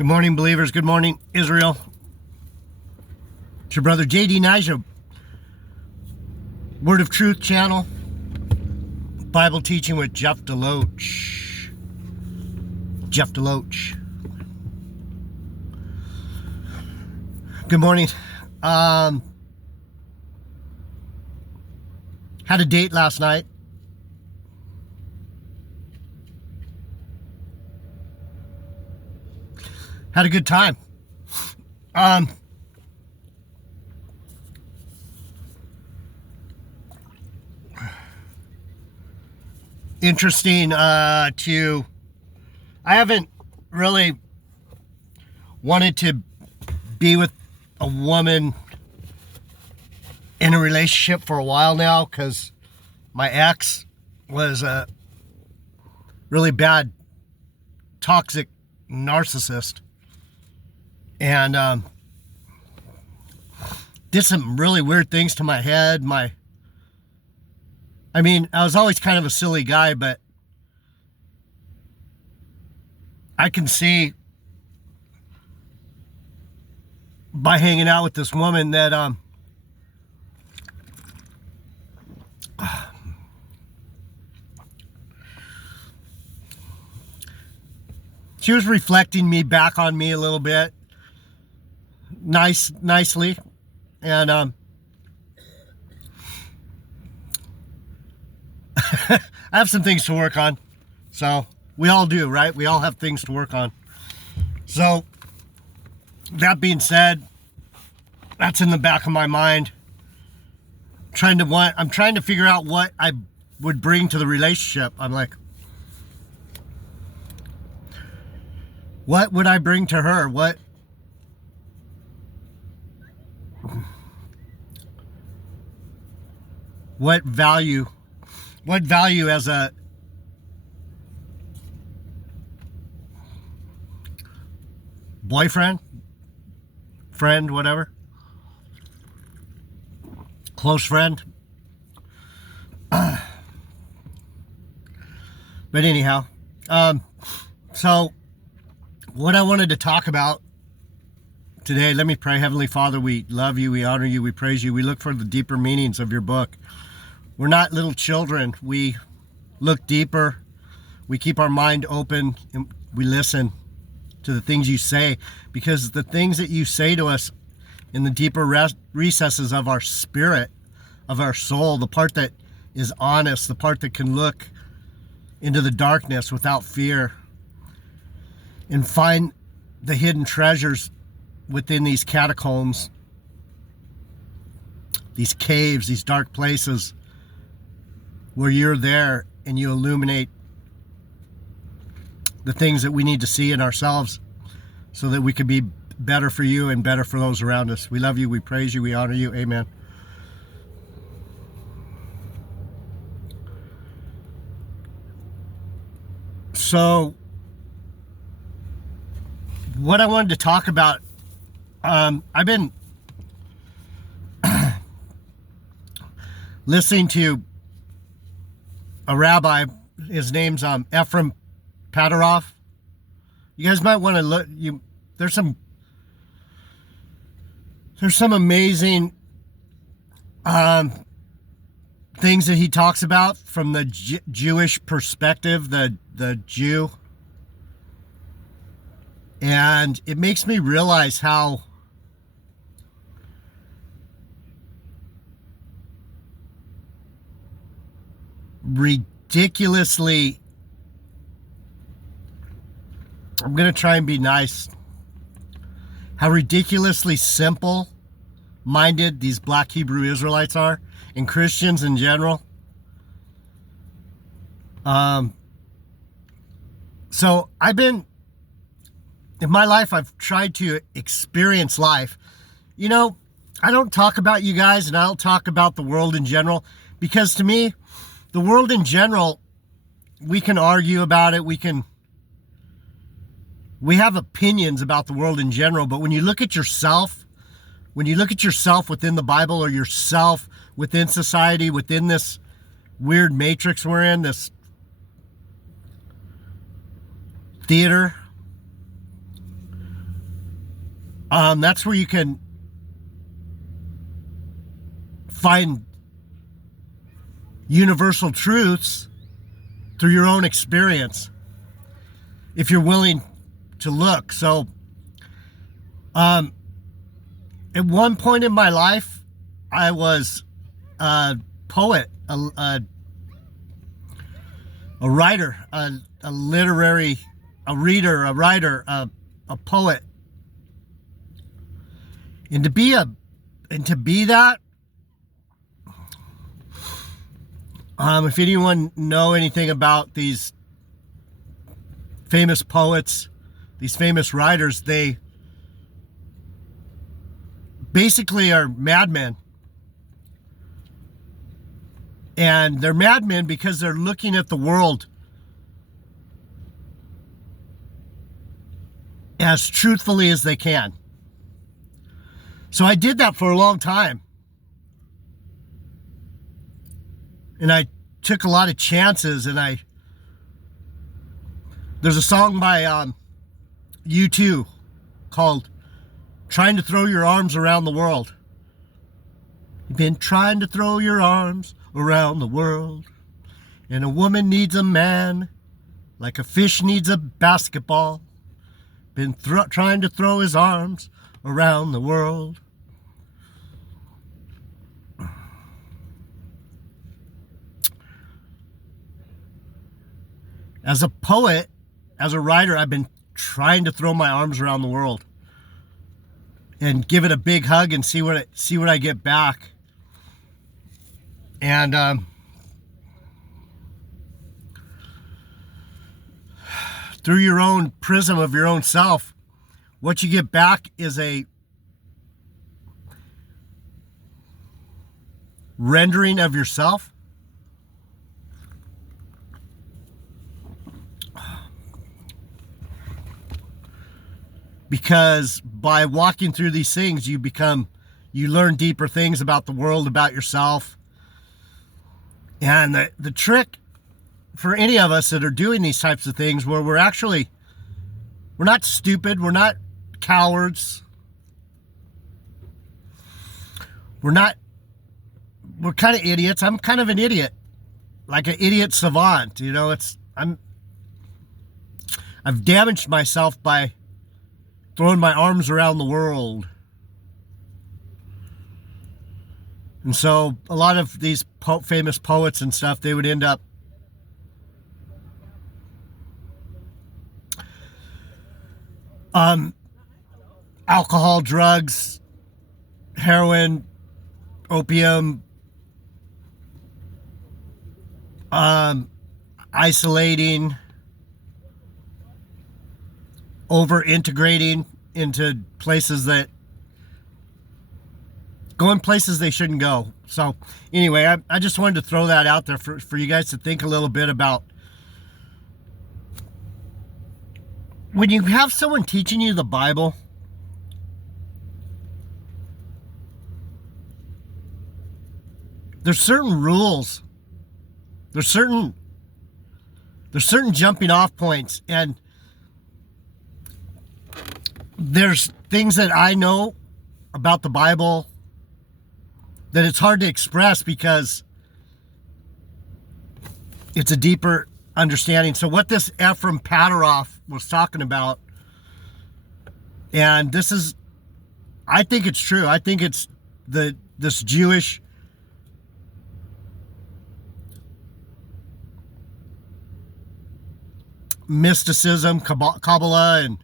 Good morning, believers. Good morning, Israel. It's your brother J.D. Nija, Word of Truth channel, Bible teaching with Jeff Deloach. Jeff Deloach. Good morning. Had a date last night. Had a good time. Interesting I haven't really wanted to be with a woman in a relationship for a while now because my ex was a really bad, toxic narcissist. And did some really weird things to my head. I was always kind of a silly guy, but I can see by hanging out with this woman that she was reflecting me back on me a little bit. Nicely. And I have some things to work on. So we all do, right? We all have things to work on. So that being said, that's in the back of my mind. I'm trying to figure out what I would bring to the relationship. I'm like, what would I bring to her? What value as a boyfriend, friend, whatever, close friend. But anyhow, so what I wanted to talk about today, let me pray. Heavenly Father, we love you, we honor you, we praise you. We look for the deeper meanings of your book. We're not little children. We look deeper. We keep our mind open and we listen to the things you say, because the things that you say to us in the deeper recesses of our spirit, of our soul, the part that is honest, the part that can look into the darkness without fear and find the hidden treasures within these catacombs, these caves, these dark places where you're there and you illuminate the things that we need to see in ourselves so that we can be better for you and better for those around us. We love you, we praise you, we honor you. Amen. So what I wanted to talk about, I've been listening to a rabbi. His name's Ephraim Padarov. You guys might want to look. There's some amazing things that he talks about from the Jewish perspective, the Jew. And it makes me realize how ridiculously, I'm going to try and be nice, how ridiculously simple-minded these black Hebrew Israelites are, and Christians in general. So in my life, I've tried to experience life. You know, I don't talk about you guys and I don't talk about the world in general, because to me, the world in general, we can argue about it. We have opinions about the world in general, but when you look at yourself within the Bible, or yourself within society, within this weird matrix we're in, this theater, That's where you can find universal truths through your own experience, if you're willing to look. So, at one point in my life, I was a poet, a writer, a literary, a reader, a writer, a poet. And to be that, if anyone know anything about these famous poets, these famous writers, they basically are madmen. And they're madmen because they're looking at the world as truthfully as they can. So I did that for a long time. And I took a lot of chances, and there's a song by U2 called Trying to Throw Your Arms Around the World. You've been trying to throw your arms around the world, and a woman needs a man like a fish needs a basketball. Been trying to throw his arms around the world. As a poet, as a writer, I've been trying to throw my arms around the world and give it a big hug and see what I get back. And through your own prism of your own self, what you get back is a rendering of yourself. Because by walking through these things, you learn deeper things about the world, about yourself. And the trick for any of us that are doing these types of things, where we're not stupid, we're not cowards, we're kind of idiots. I'm kind of an idiot, like an idiot savant. You know, I've damaged myself by throwing my arms around the world. And so a lot of these famous poets and stuff, they would end up alcohol, drugs, heroin, opium, isolating, over integrating into going places they shouldn't go. So anyway, I just wanted to throw that out there for you guys to think a little bit about. When you have someone teaching you the Bible, there's certain rules. There's certain jumping off points, and there's things that I know about the Bible that it's hard to express because it's a deeper understanding. So what this Ephraim Padaroff was talking about, and I think it's true. I think it's this Jewish mysticism, Kabbalah, and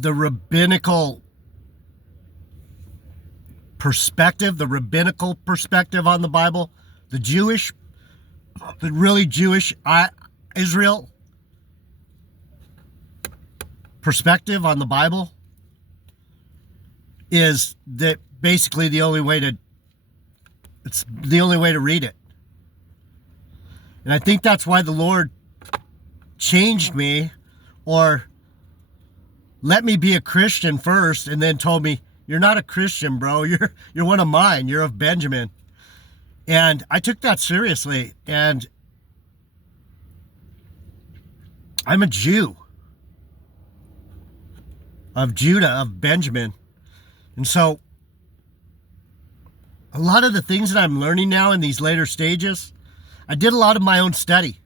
the rabbinical perspective on the Bible, the really Jewish Israel perspective on the Bible is that basically it's the only way to read it. And I think that's why the Lord changed me, or let me be a Christian first, and then told me, you're not a Christian, bro. You're one of mine. You're of Benjamin. And I took that seriously. And I'm a Jew of Judah, of Benjamin. And so a lot of the things that I'm learning now in these later stages, I did a lot of my own study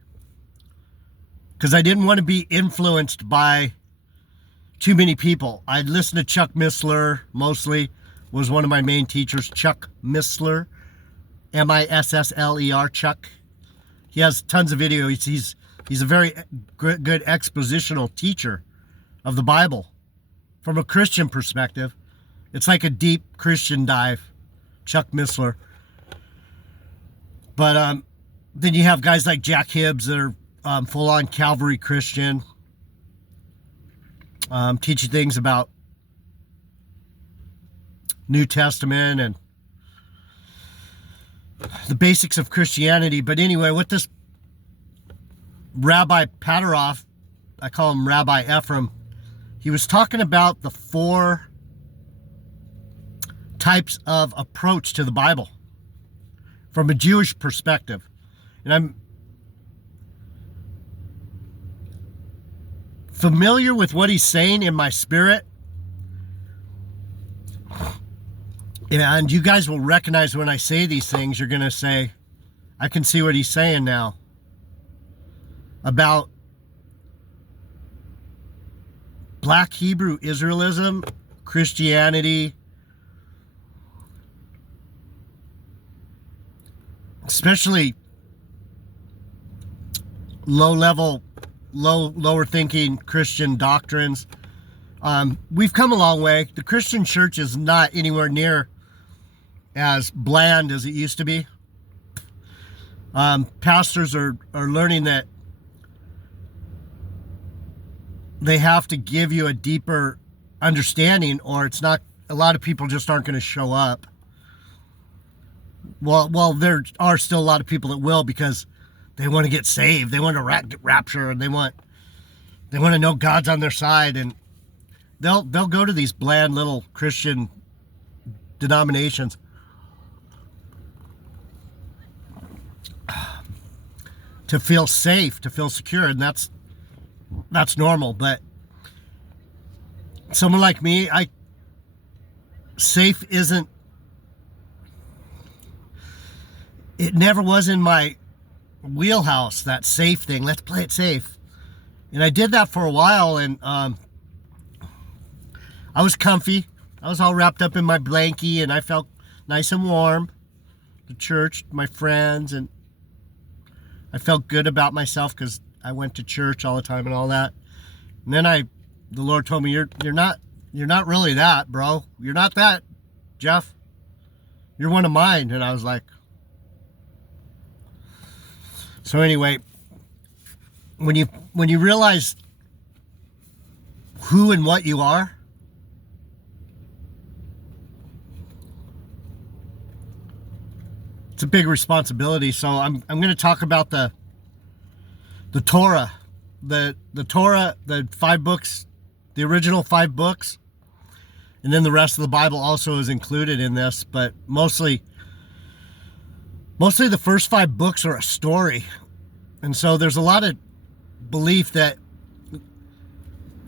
because I didn't want to be influenced by too many people. I listened to Chuck Missler, mostly, was one of my main teachers, Chuck Missler, Missler, Chuck. He has tons of videos. He's a very good expositional teacher of the Bible from a Christian perspective. It's like a deep Christian dive, Chuck Missler. But then you have guys like Jack Hibbs that are full-on Calvary Christian, teaching things about New Testament and the basics of Christianity. But anyway, with this Rabbi Padaroff, I call him Rabbi Ephraim, he was talking about the 4 types of approach to the Bible from a Jewish perspective. And I'm familiar with what he's saying in my spirit. And you guys will recognize when I say these things, you're going to say, I can see what he's saying now about Black Hebrew Israelism, Christianity, especially lower thinking Christian doctrines. We've come a long way. The Christian church is not anywhere near as bland as it used to be. Pastors are learning that they have to give you a deeper understanding, or it's not, a lot of people just aren't going to show up. Well, there are still a lot of people that will, because they want to get saved. They want to rapture, and they want to know God's on their side, and they'll go to these bland little Christian denominations to feel safe, to feel secure, and that's normal. But someone like me, safe isn't, it never was in my wheelhouse, that safe thing. Let's play it safe. And I did that for a while, and I was comfy. I was all wrapped up in my blankie, and I felt nice and warm. The church, my friends, and I felt good about myself because I went to church all the time and all that. And then the Lord told me, you're not really that, bro. You're not that, Jeff. You're one of mine. And I was like, so anyway, when you realize who and what you are, it's a big responsibility. So I'm going to talk about the Torah, the Torah, the 5 books, the original 5 books, and then the rest of the Bible also is included in this, but mostly the first 5 books are a story. And so there's a lot of belief that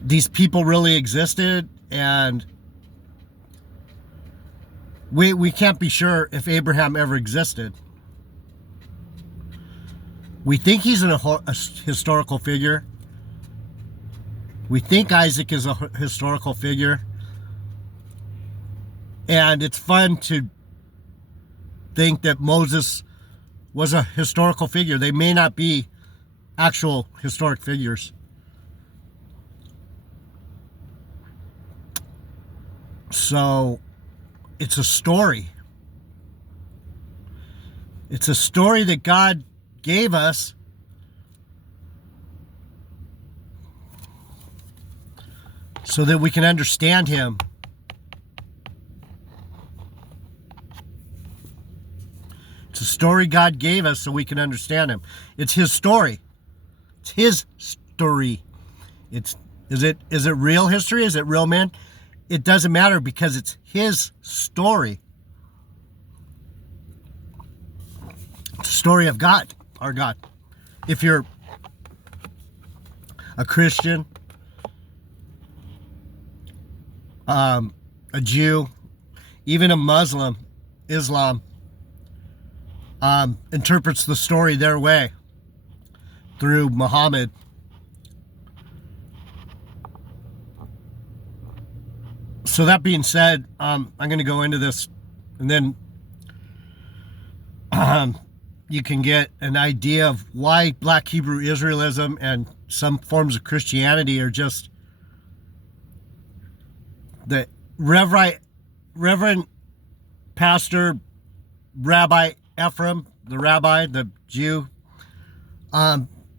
these people really existed, and we can't be sure if Abraham ever existed. We think he's a historical figure. We think Isaac is a historical figure. And it's fun to think that Moses was a historical figure. They may not be actual historic figures. So it's a story. It's a story that God gave us so that we can understand him. It's a story God gave us so we can understand him. It's his story. It's his story. Is it real history? Is it real men? It doesn't matter, because it's his story. It's the story of God, our God. If you're a Christian, a Jew, even a Muslim, Islam, interprets the story their way through Muhammad. So that being said, I'm going to go into this, and then you can get an idea of why Black Hebrew Israelism and some forms of Christianity are just the Reverend Pastor Rabbi Ephraim, the rabbi, the Jew.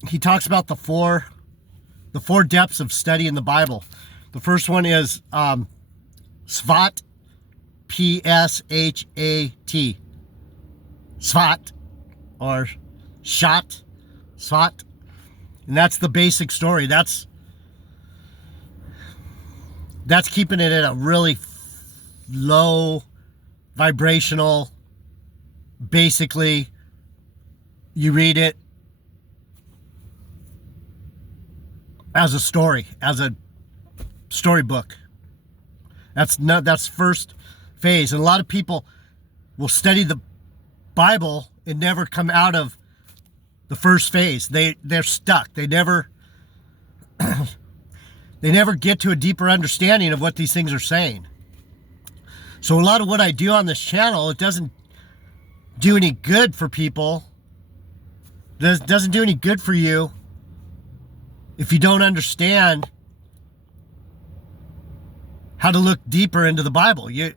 He talks about the four depths of study in the Bible. The first one is Svat, P-S-H-A-T. Svat, or Shat, Svat. And that's the basic story. That's keeping it at a really low vibrational. Basically, you read it as a story, as a storybook. That's first phase. And a lot of people will study the Bible and never come out of the first phase. They're stuck. They never get to a deeper understanding of what these things are saying. So a lot of what I do on this channel, it doesn't do any good for people. It doesn't do any good for you if you don't understand how to look deeper into the Bible. It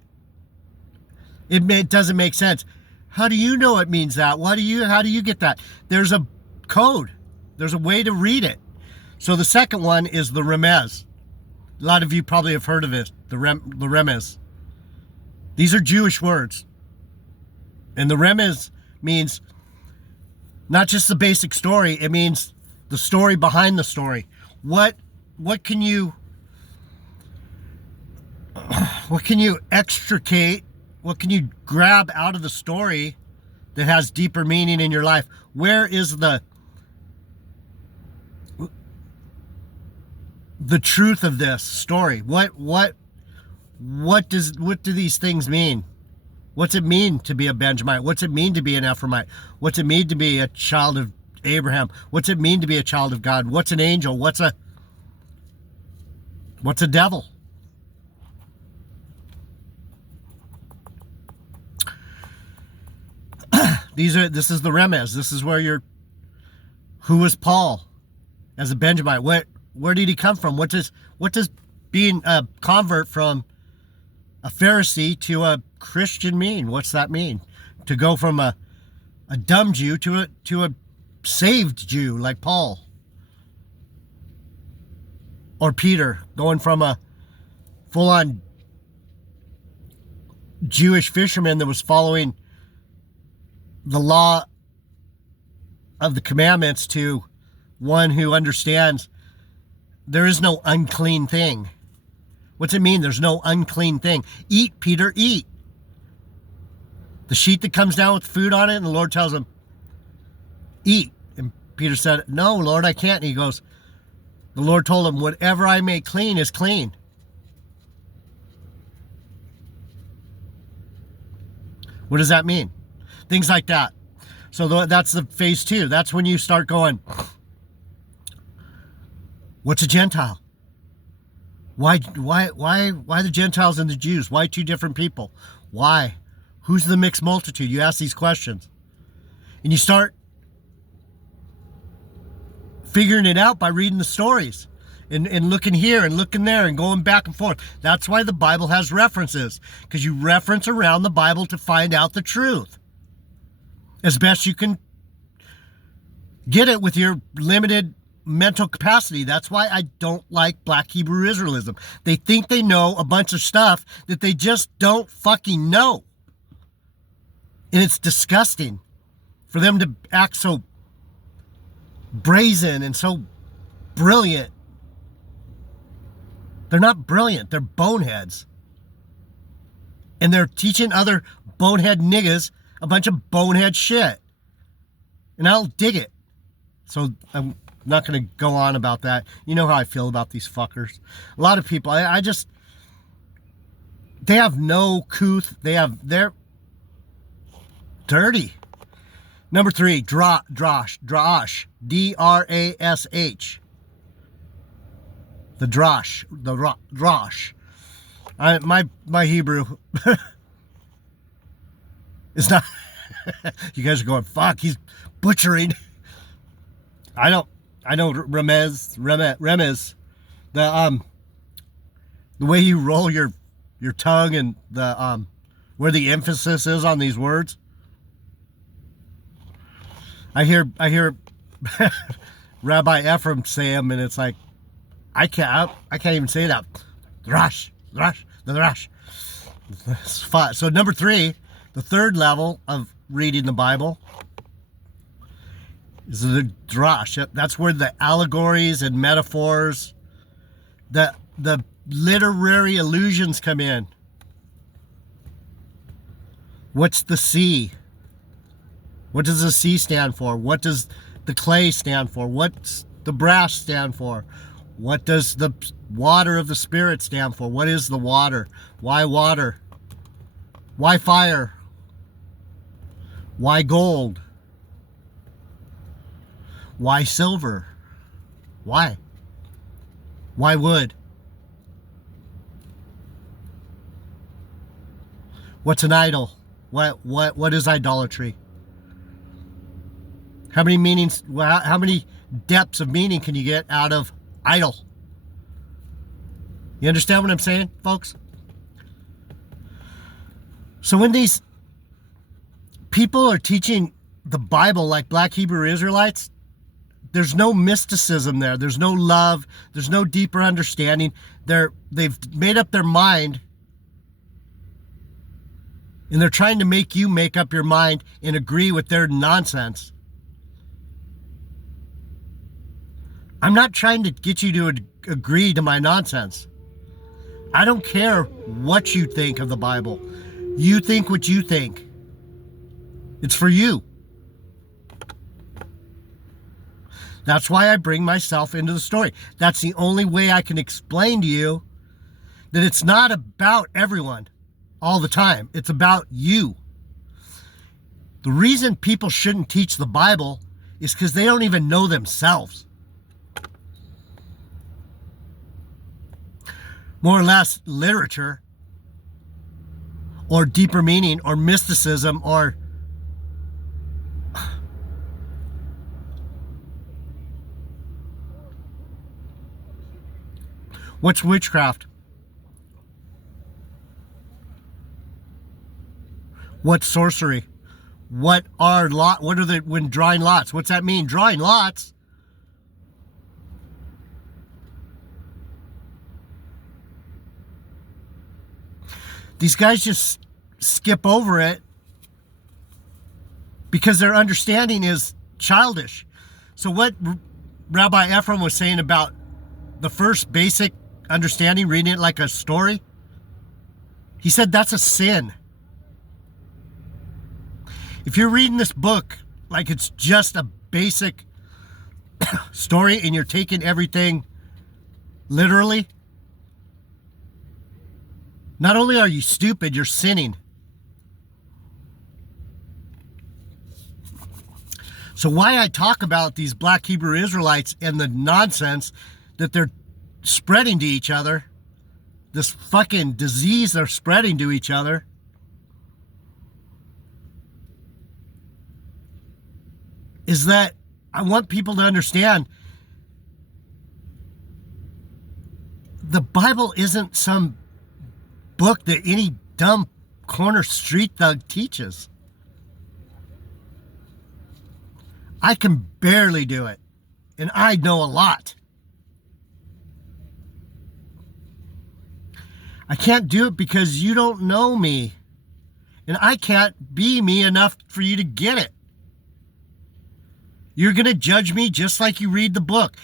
doesn't make sense. How do you know it means that? How do you get that? There's a code. There's a way to read it. So the second one is the remez. A lot of you probably have heard of it, the remez. These are Jewish words. And the remez means not just the basic story, it means the story behind the story. What can you extricate? What can you grab out of the story that has deeper meaning in your life? Where is the truth of this story? What do these things mean? What's it mean to be a Benjamite? What's it mean to be an Ephraimite? What's it mean to be a child of Abraham? What's it mean to be a child of God? What's an angel? What's a devil? This is the remez. This is where who was Paul as a Benjamite? Where did he come from? What does being a convert from a Pharisee to a Christian mean? What's that mean? To go from a dumb Jew to a saved Jew like Paul or Peter, going from a full-on Jewish fisherman that was following the law of the commandments to one who understands there is no unclean thing. What's it mean? There's no unclean thing. Eat, Peter, eat. The sheet that comes down with food on it, and the Lord tells him, eat. And Peter said, no, Lord, I can't. And he goes, the Lord told him, whatever I make clean is clean. What does that mean? Things like that. So that's the phase two. That's when you start going, what's a Gentile? Why the Gentiles and the Jews? Why two different people? Why? Who's the mixed multitude? You ask these questions. And you start figuring it out by reading the stories and looking here and looking there and going back and forth. That's why the Bible has references, because you reference around the Bible to find out the truth as best you can get it with your limited mental capacity. That's why I don't like Black Hebrew Israelism. They think they know a bunch of stuff that they just don't fucking know. And it's disgusting for them to act so brazen and so brilliant. They're not brilliant. They're boneheads. And they're teaching other bonehead niggas a bunch of bonehead shit. And I'll dig it. So not going to go on about that. You know how I feel about these fuckers. A lot of people, I just, they have no couth. They're dirty. Number 3, drosh, D-R-A-S-H. The drosh. My Hebrew is not. You guys are going, fuck, he's butchering. I know remez. The way you roll your tongue and the where the emphasis is on these words. I hear Rabbi Ephraim say them, and it's like I can't even say that. Rush. So number 3, the third level of reading the Bible is the drash. That's where the allegories and metaphors, the literary allusions come in. What's the sea? What does the sea stand for? What does the clay stand for? What's the brass stand for? What does the water of the Spirit stand for? What is the water? Why water? Why fire? Why gold? Why silver? Why? Why wood? What's an idol? What is idolatry? How many meanings, how many depths of meaning can you get out of idol? You understand what I'm saying, folks? So when these people are teaching the Bible like black Hebrew Israelites, there's no mysticism there. There's no love. There's no deeper understanding. They've made up their mind, and they're trying to make you make up your mind and agree with their nonsense. I'm not trying to get you to agree to my nonsense. I don't care what you think of the Bible. You think what you think. It's for you. That's why I bring myself into the story. That's the only way I can explain to you that it's not about everyone all the time. It's about you. The reason people shouldn't teach the Bible is because they don't even know themselves. More or less literature or deeper meaning or mysticism or what's witchcraft? What's sorcery? What are when drawing lots? What's that mean? Drawing lots? These guys just skip over it because their understanding is childish. So what Rabbi Ephraim was saying about the first basic understanding, reading it like a story, he said that's a sin. If you're reading this book like it's just a basic story and you're taking everything literally, not only are you stupid, you're sinning. So why I talk about these black Hebrew Israelites and the nonsense that they're spreading to each other, this fucking disease they're spreading to each other, is that I want people to understand the Bible isn't some book that any dumb corner street thug teaches. I can barely do it, and I know a lot. I can't do it because you don't know me, and I can't be me enough for you to get it. You're going to judge me just like you read the book.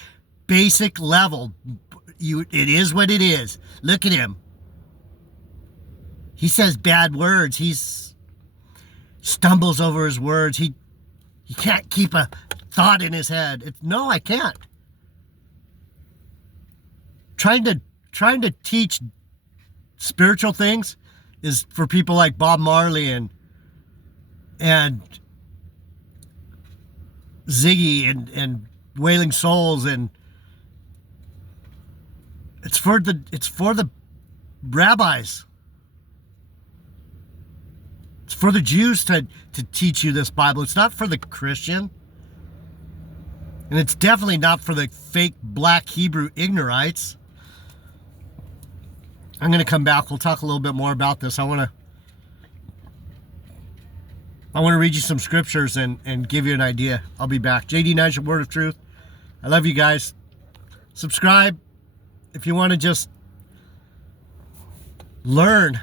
Basic level. It is what it is. Look at him. He says bad words. He stumbles over his words. He can't keep a thought in his head. No, I can't. trying to teach spiritual things is for people like Bob Marley and Ziggy and Wailing Souls, and it's for the rabbis. It's for the Jews to teach you this Bible. It's not for the Christian. And it's definitely not for the fake black Hebrew ignorants. I'm going to come back. We'll talk a little bit more about this. I want to read you some scriptures and give you an idea. I'll be back. JD9's your word of truth. I love you guys. Subscribe if you want to just learn.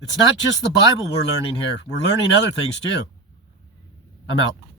It's not just the Bible we're learning here. We're learning other things too. I'm out.